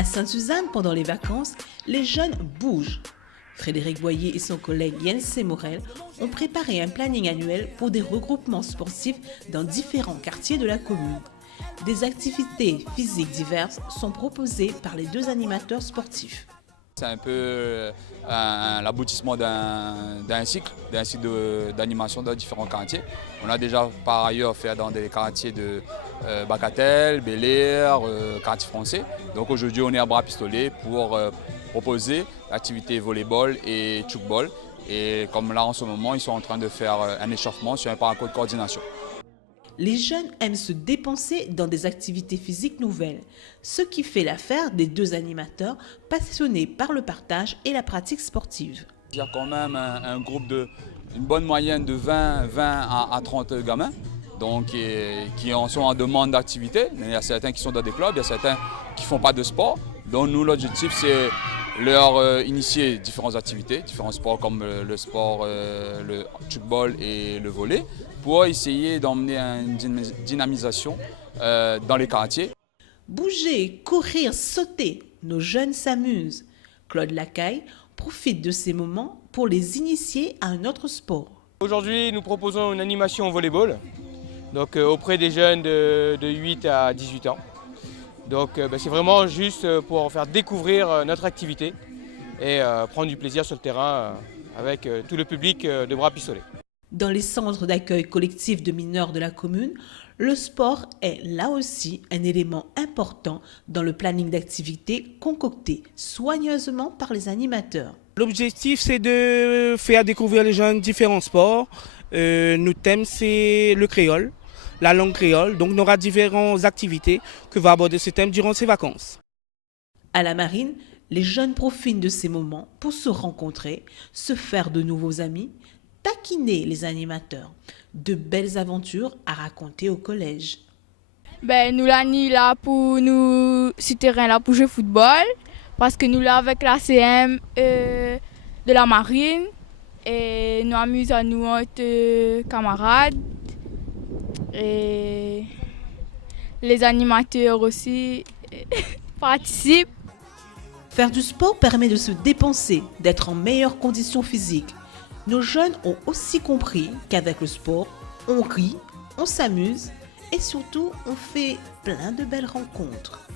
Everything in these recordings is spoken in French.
À Sainte-Suzanne, pendant les vacances, les jeunes bougent. Frédéric Boyer et son collègue Jens Morel ont préparé un planning annuel pour des regroupements sportifs dans différents quartiers de la commune. Des activités physiques diverses sont proposées par les deux animateurs sportifs. C'est un peu l'aboutissement d'un cycle d'animation dans différents quartiers. On a déjà par ailleurs fait dans des quartiers de Bacatel, Bel Air, quartier français. Donc aujourd'hui on est à Bras-Pistolet pour proposer l'activité volleyball et tchoukball. Et comme là en ce moment ils sont en train de faire un échauffement sur un parcours de coordination. Les jeunes aiment se dépenser dans des activités physiques nouvelles, ce qui fait l'affaire des deux animateurs passionnés par le partage et la pratique sportive. Il y a quand même un groupe une bonne moyenne de 20 à 30 gamins donc, qui en sont en demande d'activité. Il y a certains qui sont dans des clubs, il y a certains qui ne font pas de sport. Donc nous, l'objectif, c'est leur initier différentes activités, différents sports comme le sport, le tchoukball et le volley, pour essayer d'emmener une dynamisation dans les quartiers. Bouger, courir, sauter, nos jeunes s'amusent. Claude Lacaille profite de ces moments pour les initier à un autre sport. Aujourd'hui, nous proposons une animation au volleyball donc, auprès des jeunes de 8 à 18 ans. Donc c'est vraiment juste pour faire découvrir notre activité et prendre du plaisir sur le terrain avec tout le public de Bras-Pistolet. Dans les centres d'accueil collectif de mineurs de la commune, le sport est là aussi un élément important dans le planning d'activité concocté soigneusement par les animateurs. L'objectif, c'est de faire découvrir les jeunes différents sports. Notre thème, c'est le créole, la langue créole. Donc, on aura différentes activités que va aborder ce thème durant ces vacances. À la marine, les jeunes profitent de ces moments pour se rencontrer, se faire de nouveaux amis, taquiner les animateurs. De belles aventures à raconter au collège. Nous l'année là pour nous sur terrain là pour jouer au football parce que nous là avec la CM de la marine et nous amusons à nous entre camarades et les animateurs aussi participent. Faire du sport permet de se dépenser, d'être en meilleures conditions physiques. Nos jeunes ont aussi compris qu'avec le sport, on rit, on s'amuse et surtout on fait plein de belles rencontres.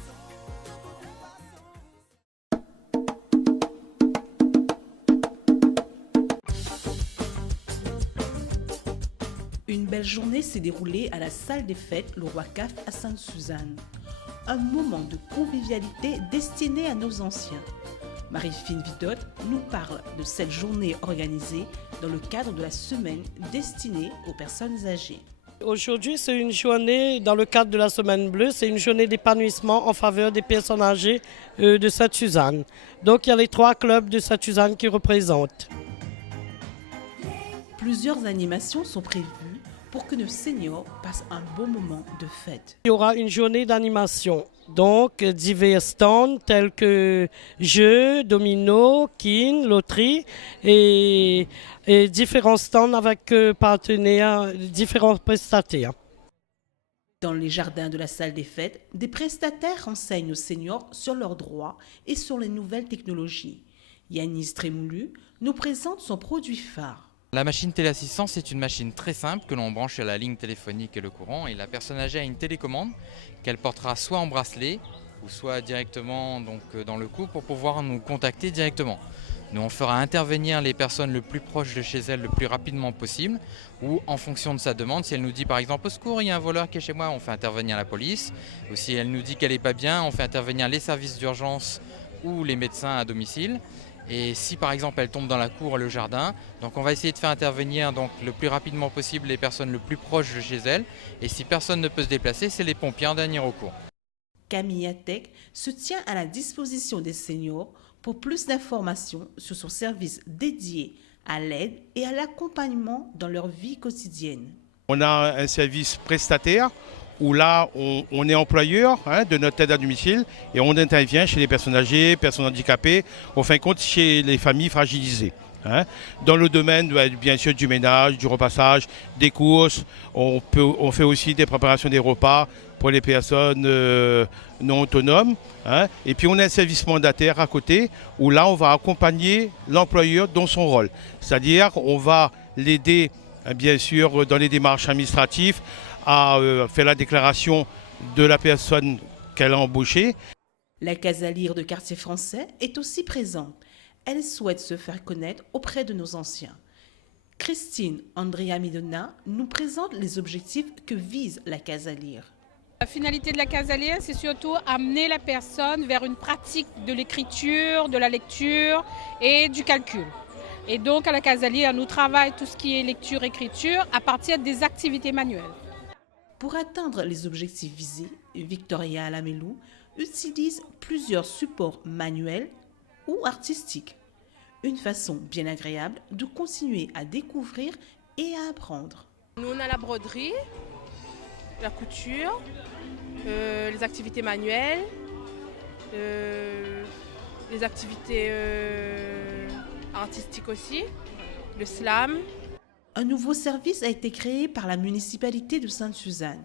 Une belle journée s'est déroulée à la salle des fêtes Le Roi CAF à Sainte-Suzanne. Un moment de convivialité destiné à nos anciens. Marie-Fine Vidotte nous parle de cette journée organisée dans le cadre de la semaine destinée aux personnes âgées. Aujourd'hui, c'est une journée dans le cadre de la Semaine Bleue, c'est une journée d'épanouissement en faveur des personnes âgées de Sainte-Suzanne. Donc il y a les 3 clubs de Sainte-Suzanne qui représentent. Plusieurs animations sont prévues pour que nos seniors passent un beau moment de fête. Il y aura une journée d'animation, donc divers stands tels que jeux, dominos, kin, loterie et différents stands avec partenaires, différents prestataires. Dans les jardins de la salle des fêtes, des prestataires renseignent aux seniors sur leurs droits et sur les nouvelles technologies. Yanis Trémoulu nous présente son produit phare. La machine téléassistance est une machine très simple que l'on branche à la ligne téléphonique et le courant et la personne âgée a une télécommande qu'elle portera soit en bracelet ou soit directement dans le cou pour pouvoir nous contacter directement. Nous on fera intervenir les personnes le plus proches de chez elle le plus rapidement possible ou en fonction de sa demande, si elle nous dit par exemple au secours il y a un voleur qui est chez moi, on fait intervenir la police, ou si elle nous dit qu'elle n'est pas bien, on fait intervenir les services d'urgence ou les médecins à domicile. Et si par exemple elle tombe dans la cour, le jardin, donc on va essayer de faire intervenir le plus rapidement possible les personnes le plus proches de chez elle. Et si personne ne peut se déplacer, c'est les pompiers en dernier recours. Camille Atec se tient à la disposition des seniors pour plus d'informations sur son service dédié à l'aide et à l'accompagnement dans leur vie quotidienne. On a un service prestataire où là, on est employeur de notre aide à domicile et on intervient chez les personnes âgées, personnes handicapées, au fin de compte chez les familles fragilisées. hein. Dans le domaine, bien sûr, du ménage, du repassage, des courses. On fait aussi des préparations des repas pour les personnes non autonomes, hein. Et puis on a un service mandataire à côté où là on va accompagner l'employeur dans son rôle. C'est-à-dire on va l'aider bien sûr dans les démarches administratives à faire la déclaration de la personne qu'elle a embauchée. La Casalire de quartier français est aussi présente. Elle souhaite se faire connaître auprès de nos anciens. Christine Andrea Midona nous présente les objectifs que vise la Casalire. La finalité de la Casalire, c'est surtout amener la personne vers une pratique de l'écriture, de la lecture et du calcul. Et donc à la Casalire, nous travaillons tout ce qui est lecture-écriture à partir des activités manuelles. Pour atteindre les objectifs visés, Victoria Alamelou utilise plusieurs supports manuels ou artistiques. Une façon bien agréable de continuer à découvrir et à apprendre. Nous, on a la broderie, la couture, les activités manuelles, les activités artistiques aussi, le slam. Un nouveau service a été créé par la municipalité de Sainte-Suzanne.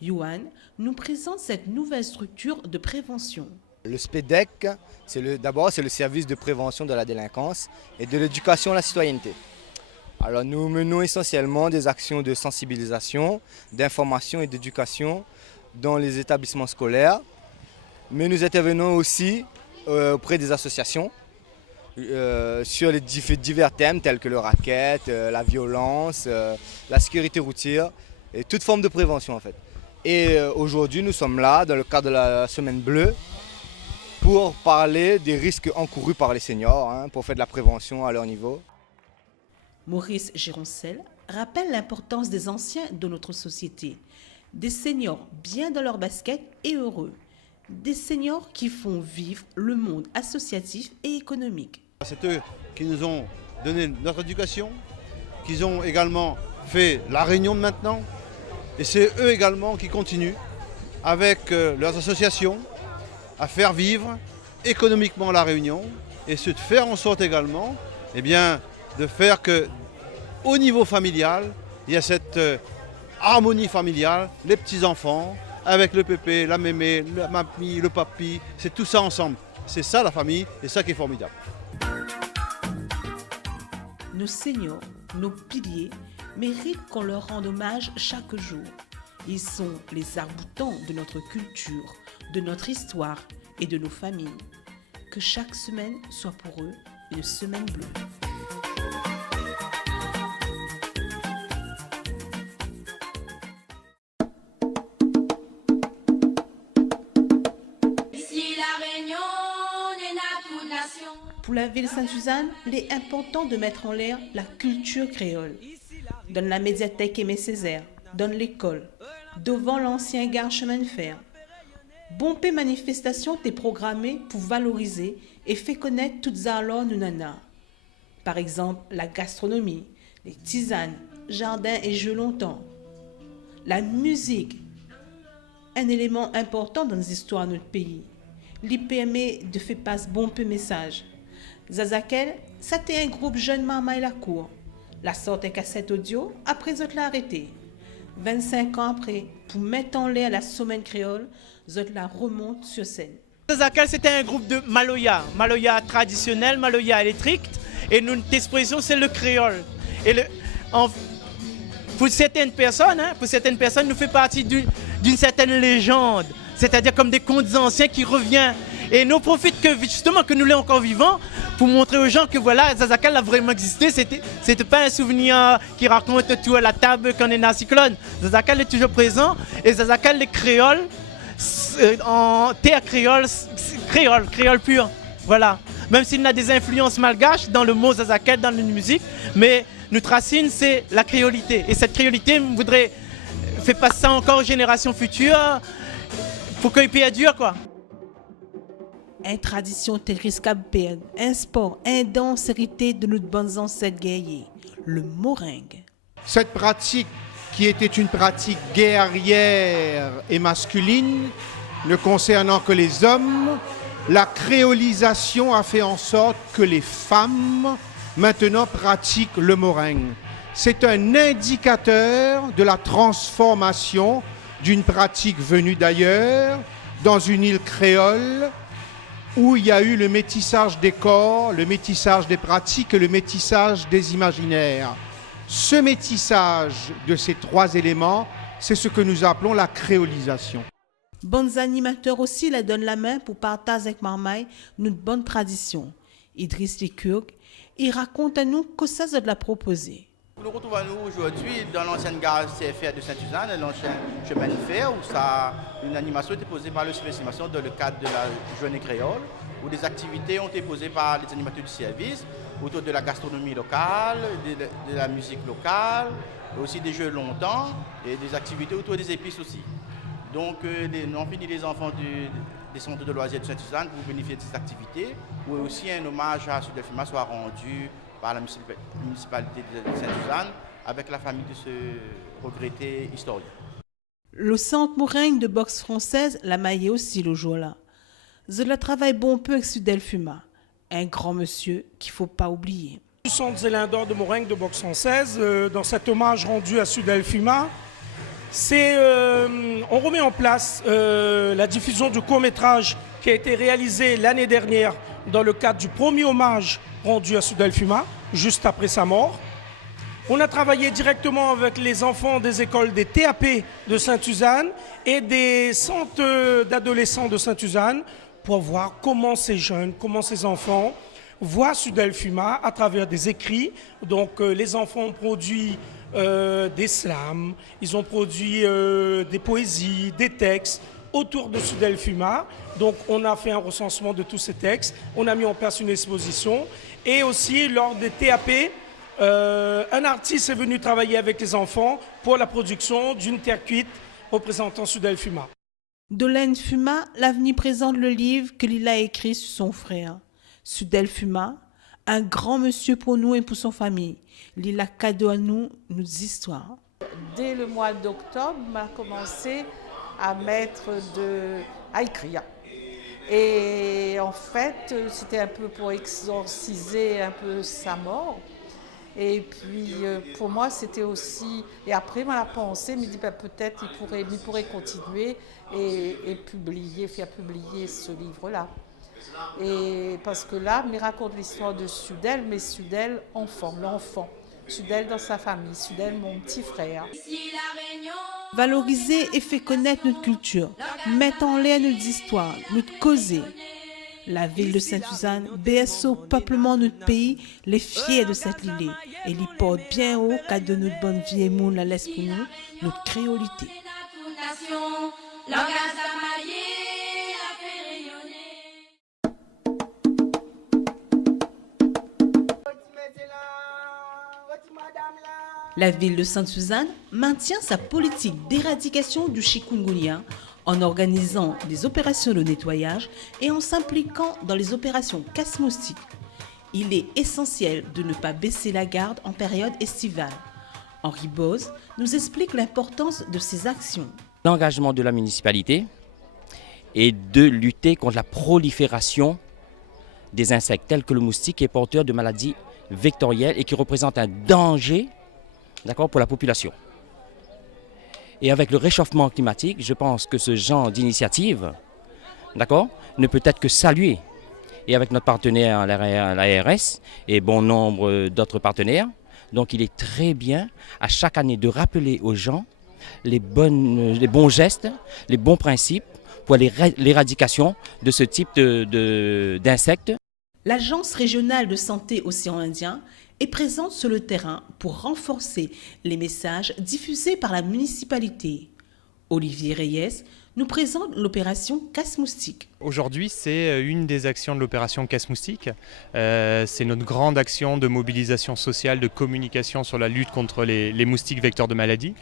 Yohan nous présente cette nouvelle structure de prévention. Le SPEDEC, d'abord c'est le service de prévention de la délinquance et de l'éducation à la citoyenneté. Alors nous menons essentiellement des actions de sensibilisation, d'information et d'éducation dans les établissements scolaires, mais nous intervenons aussi auprès des associations sur les divers thèmes tels que le racket, la violence, la sécurité routière et toute forme de prévention en fait. Et aujourd'hui nous sommes là dans le cadre de la Semaine Bleue pour parler des risques encourus par les seniors, pour faire de la prévention à leur niveau. Maurice Gironcel rappelle l'importance des anciens de notre société. Des seniors bien dans leur basket et heureux. Des seniors qui font vivre le monde associatif et économique. C'est eux qui nous ont donné notre éducation, qui ont également fait la réunion de maintenant. Et c'est eux également qui continuent avec leurs associations à faire vivre économiquement la Réunion et de faire en sorte également de faire qu'au niveau familial, il y a cette harmonie familiale, les petits-enfants, avec le pépé, la mémé, la mamie, le papi, c'est tout ça ensemble. C'est ça la famille et ça qui est formidable. Nos seniors, nos piliers, méritent qu'on leur rende hommage chaque jour. Ils sont les arcs-boutants de notre culture, de notre histoire et de nos familles. Que chaque semaine soit pour eux une semaine bleue. Pour la ville Sainte-Suzanne, il est important de mettre en l'air la culture créole. Dans la médiathèque Aimé Césaire, dans l'école, devant l'ancien gare chemin de fer. Bonne manifestation est programmée pour valoriser et faire connaître toutes alors nous nana. Par exemple, la gastronomie, les tisanes, jardins et jeux longtemps. La musique, un élément important dans les histoires de notre pays. Il permet de faire passer bon peu message. Zazakel, c'était un groupe jeune maman et la cour. La sorte un cassette audio, après ils l'a arrêté. 25 ans après, pour mettre en l'air la semaine créole, ils la remonte sur scène. Zazakel, c'était un groupe de Maloya. Maloya traditionnel, Maloya électrique. Et notre expression, c'est le créole. Et pour certaines personnes, nous fait partie d'une certaine légende. C'est-à-dire comme des contes anciens qui reviennent. Et nous profitons que justement que nous l'ayons encore vivant pour montrer aux gens que voilà, Zazakel a vraiment existé. C'était pas un souvenir qui raconte tout à la table quand on est dans un cyclone. Zazakel est toujours présent et Zazakel est créole, en terre créole pur. Voilà. Même s'il a des influences malgaches dans le mot Zazakel, dans la musique, mais notre racine c'est la créolité. Et cette créolité, on voudrait faire passer ça encore aux générations futures pour qu'il puisse durer quoi. Une tradition telle risque à perdre, un sport, un danse hérité de notre bonnes ancêtres guerriers, le moringue. Cette pratique, qui était une pratique guerrière et masculine, ne concernant que les hommes, la créolisation a fait en sorte que les femmes maintenant pratiquent le meringue. C'est un indicateur de la transformation d'une pratique venue d'ailleurs, dans une île créole, où il y a eu le métissage des corps, le métissage des pratiques et le métissage des imaginaires. Ce métissage de ces trois éléments, c'est ce que nous appelons la créolisation. Bons animateurs aussi la donnent la main pour partager avec Marmaille notre bonne tradition. Idriss Likurg, il raconte à nous que ça de la proposer. Nous retrouvons aujourd'hui dans l'ancienne gare CFR de Sainte-Suzanne, l'ancien chemin de fer, où une animation a été posée par le service d'animation dans le cadre de la journée créole, où des activités ont été posées par les animateurs du service autour de la gastronomie locale, de la musique locale, aussi des jeux longtemps et des activités autour des épices aussi. Donc, nous avons fini les enfants des centres de loisirs de Sainte-Suzanne pour bénéficier de ces activités, où aussi un hommage à Sud Delphima soit rendu par la municipalité de Sainte-Suzanne avec la famille de ce regretté historien. Le centre meringue de boxe française l'a maillé aussi le jour-là. Cela travaille bon peu avec Sud Delphima, un grand monsieur qu'il ne faut pas oublier. Du centre Zélin d'Or de meringue de boxe française, dans cet hommage rendu à Sud Delphima, on remet en place la diffusion du court-métrage qui a été réalisé l'année dernière dans le cadre du premier hommage rendu à Sud Delphima, juste après sa mort. On a travaillé directement avec les enfants des écoles des TAP de Sainte-Suzanne et des centres d'adolescents de Sainte-Suzanne pour voir comment ces jeunes, comment ces enfants voient Sud Delphima à travers des écrits. Donc les enfants ont produit des slams, ils ont produit des poésies, des textes autour de Sud Delphima. Donc on a fait un recensement de tous ces textes, on a mis en place une exposition et aussi lors des TAP, un artiste est venu travailler avec les enfants pour la production d'une terre cuite représentant Sud Delphima. Dolène Fuma, l'avenir présente le livre que Lila a écrit sur son frère. Sud Delphima, un grand monsieur pour nous et pour son famille. Lila cadeau à nous, nos histoires. Dès le mois d'octobre, on a commencé à écrire. Et en fait, c'était un peu pour exorciser un peu sa mort. Et puis, pour moi, c'était aussi... Et après, on a pensé, me dit, peut-être il pourrait continuer et faire publier ce livre-là. Et parce que là, il raconte l'histoire de Sudel, mais Sudel enfant, l'enfant. Sudel dans sa famille, Sudel mon petit frère. Valoriser et faire connaître notre culture, mettre en l'air notre histoire, notre causer. La ville de Sainte-Suzanne, BSO, peuplement de notre pays, les fiers de cette île. Et l'y porte bien haut qu'à de notre bonne vie et monde la laisse pour nous, notre créolité. La ville de Sainte-Suzanne maintient sa politique d'éradication du chikungunya en organisant des opérations de nettoyage et en s'impliquant dans les opérations casse-moustique. Il est essentiel de ne pas baisser la garde en période estivale. Henri Boz nous explique l'importance de ces actions. L'engagement de la municipalité est de lutter contre la prolifération des insectes tels que le moustique qui est porteur de maladies vectorielles et qui représente un danger pour la population. Et avec le réchauffement climatique, je pense que ce genre d'initiative ne peut être que salué. Et avec notre partenaire, l'ARS, et bon nombre d'autres partenaires, donc il est très bien à chaque année de rappeler aux gens les bons gestes, les bons principes pour l'éradication de ce type d'insectes. L'Agence régionale de santé Océan Indien est présente sur le terrain pour renforcer les messages diffusés par la municipalité. Olivier Reyes nous présente l'opération Casse-Moustique. Aujourd'hui, c'est une des actions de l'opération Casse-Moustique. C'est notre grande action de mobilisation sociale, de communication sur la lutte contre les moustiques vecteurs de maladies.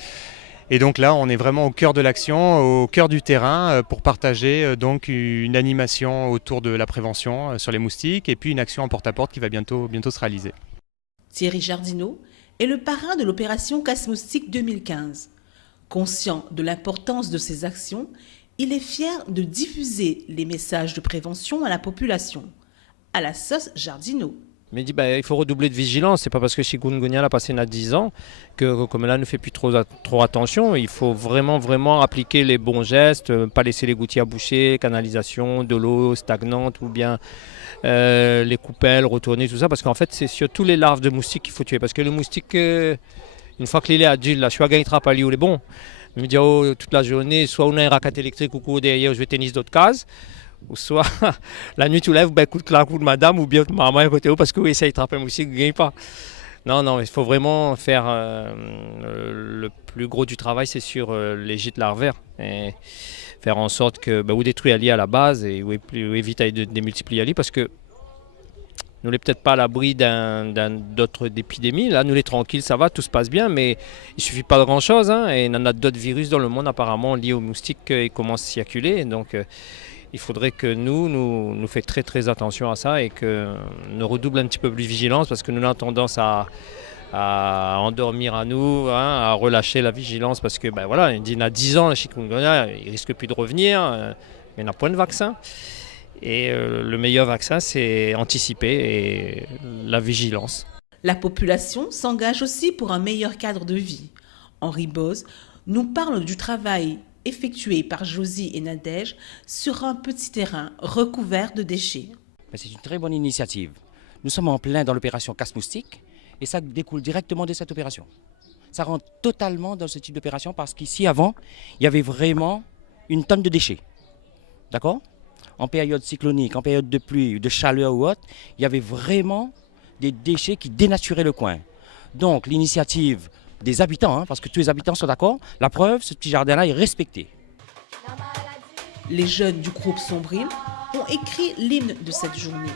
Et donc là, on est vraiment au cœur de l'action, au cœur du terrain, pour partager donc une animation autour de la prévention sur les moustiques et puis une action en porte-à-porte qui va bientôt se réaliser. Thierry Jardineau est le parrain de l'opération Casse-Moustique 2015. Conscient de l'importance de ces actions, il est fier de diffuser les messages de prévention à la population. À la sauce Jardineau. Mais dit, il faut redoubler de vigilance. C'est pas parce que chikungunya a passé 10 ans que comme là ne fait plus trop attention. Il faut vraiment appliquer les bons gestes, pas laisser les gouttières bouchées, canalisation, de l'eau stagnante ou bien les coupelles retourner, tout ça. Parce qu'en fait, c'est surtout les larves de moustiques qu'il faut tuer. Parce que le moustique, une fois qu'il est adulte, là, je suis à Gaïtrap à Lille, est bon. Il me dit toute la journée, soit on a un racket électrique ou cours derrière, je vais tennis d'autres cases. Ou soit la nuit tu lèves, coup de madame ou bien maman à côté parce que oui, ça il trappe un moustique, ne gagne pas. Non, il faut vraiment faire le plus gros du travail, c'est sur les gîtes larvaires. Et faire en sorte que ou détruire l'IA à la base et ou éviter de démultiplier l'IA parce que nous n'est peut-être pas à l'abri d'autres épidémies. Là, nous les tranquilles, ça va, tout se passe bien, mais il suffit pas de grand-chose. Et il y en a d'autres virus dans le monde apparemment liés aux moustiques qui commencent à circuler. Donc, il faudrait que nous fassions très attention à ça et que nous redoublions un petit peu plus de vigilance parce que nous avons tendance à endormir à nous, à relâcher la vigilance parce que il y a 10 ans, le chikungunya, il risque plus de revenir, mais il n'y a point de vaccin. Et le meilleur vaccin, c'est anticiper et la vigilance. La population s'engage aussi pour un meilleur cadre de vie. Henri Boz nous parle du travail effectué par Josie et Nadège sur un petit terrain recouvert de déchets. C'est une très bonne initiative. Nous sommes en plein dans l'opération casse-moustique et ça découle directement de cette opération. Ça rentre totalement dans ce type d'opération parce qu'ici, avant, il y avait vraiment une tonne de déchets. D'accord ? En période cyclonique, en période de pluie, de chaleur ou autre, il y avait vraiment des déchets qui dénaturaient le coin. Donc l'initiative des habitants, parce que tous les habitants sont d'accord, la preuve, ce petit jardin-là est respecté. Les jeunes du groupe Sombril ont écrit l'hymne de cette journée.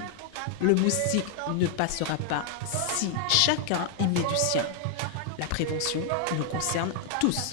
Le moustique ne passera pas si chacun y met du sien. La prévention nous concerne tous.